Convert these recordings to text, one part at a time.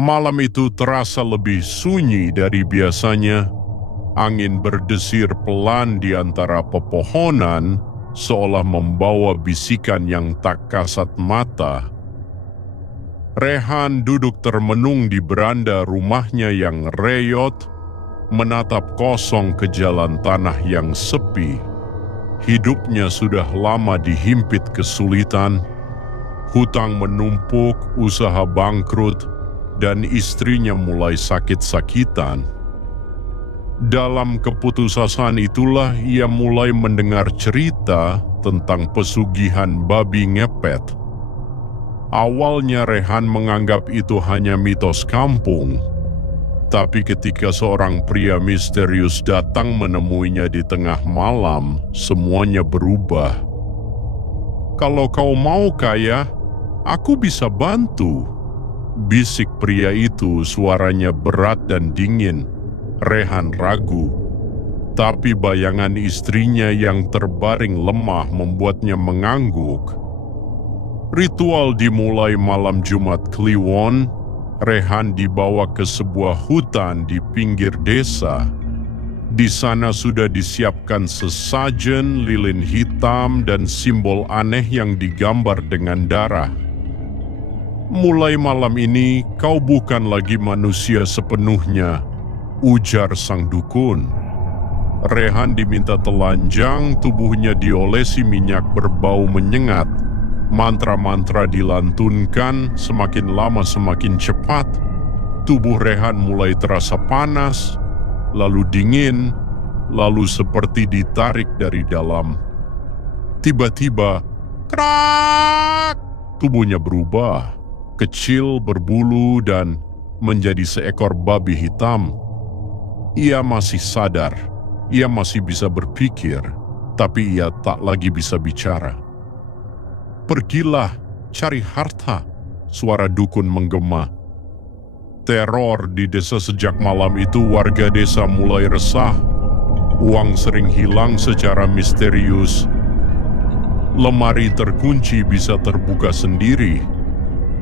Malam itu terasa lebih sunyi dari biasanya. Angin berdesir pelan di antara pepohonan, seolah membawa bisikan yang tak kasat mata. Rehan duduk termenung di beranda rumahnya yang reyot, menatap kosong ke jalan tanah yang sepi. Hidupnya sudah lama dihimpit kesulitan, hutang menumpuk, usaha bangkrut, dan istrinya mulai sakit-sakitan. Dalam keputusasaan itulah ia mulai mendengar cerita tentang pesugihan babi ngepet. Awalnya Rehan menganggap itu hanya mitos kampung, tapi ketika seorang pria misterius datang menemuinya di tengah malam, semuanya berubah. "Kalau kau mau kaya, aku bisa bantu," bisik pria itu, suaranya berat dan dingin. Rehan ragu, tapi bayangan istrinya yang terbaring lemah membuatnya mengangguk. Ritual dimulai malam Jumat Kliwon. Rehan dibawa ke sebuah hutan di pinggir desa. Di sana sudah disiapkan sesajen, lilin hitam, dan simbol aneh yang digambar dengan darah. "Mulai malam ini, kau bukan lagi manusia sepenuhnya," ujar sang dukun. Rehan diminta telanjang, tubuhnya diolesi minyak berbau menyengat. Mantra-mantra dilantunkan, semakin lama semakin cepat. Tubuh Rehan mulai terasa panas, lalu dingin, lalu seperti ditarik dari dalam. Tiba-tiba, krak! Tubuhnya berubah, kecil, berbulu, dan menjadi seekor babi hitam. Ia masih sadar, ia masih bisa berpikir, tapi ia tak lagi bisa bicara. "Pergilah, cari harta," suara dukun menggema. Teror di desa sejak malam itu. Warga desa mulai resah. Uang sering hilang secara misterius. Lemari terkunci bisa terbuka sendiri.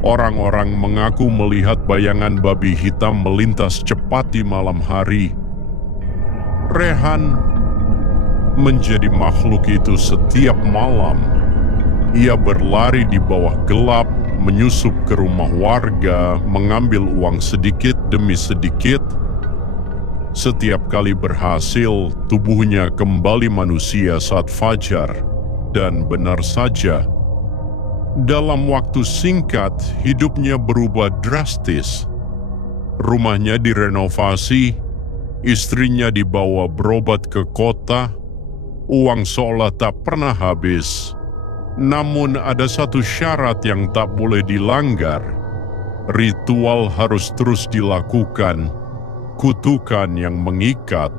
Orang-orang mengaku melihat bayangan babi hitam melintas cepat di malam hari. Rehan menjadi makhluk itu setiap malam. Ia berlari di bawah gelap, menyusup ke rumah warga, mengambil uang sedikit demi sedikit. Setiap kali berhasil, tubuhnya kembali manusia saat fajar. Dan benar saja, dalam waktu singkat, hidupnya berubah drastis. Rumahnya direnovasi, istrinya dibawa berobat ke kota, uang seolah tak pernah habis. Namun ada satu syarat yang tak boleh dilanggar. Ritual harus terus dilakukan, kutukan yang mengikat.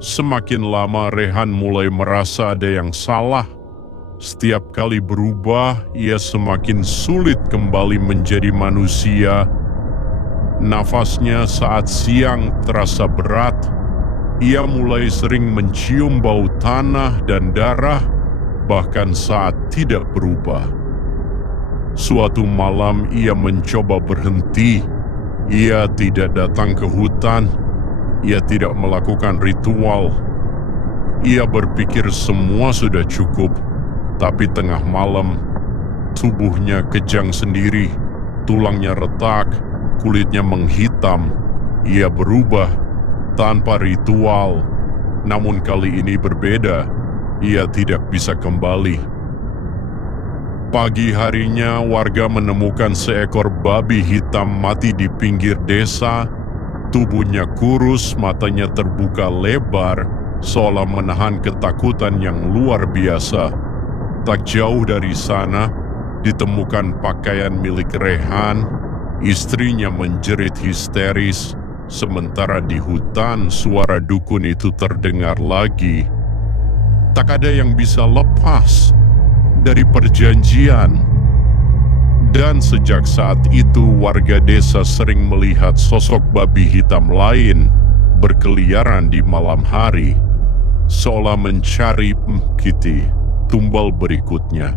Semakin lama Rehan mulai merasa ada yang salah. Setiap kali berubah, ia semakin sulit kembali menjadi manusia. Nafasnya saat siang terasa berat. Ia mulai sering mencium bau tanah dan darah, bahkan saat tidak berubah. Suatu malam ia mencoba berhenti. Ia tidak datang ke hutan. Ia tidak melakukan ritual. Ia berpikir semua sudah cukup. Tapi tengah malam, tubuhnya kejang sendiri, tulangnya retak, kulitnya menghitam. Ia berubah tanpa ritual, namun kali ini berbeda. Ia tidak bisa kembali. Pagi harinya, warga menemukan seekor babi hitam mati di pinggir desa. Tubuhnya kurus, matanya terbuka lebar, seolah menahan ketakutan yang luar biasa. Tak jauh dari sana, ditemukan pakaian milik Rehan. Istrinya menjerit histeris, sementara di hutan suara dukun itu terdengar lagi. Tak ada yang bisa lepas dari perjanjian. Dan sejak saat itu warga desa sering melihat sosok babi hitam lain berkeliaran di malam hari, seolah mencari tumbal berikutnya.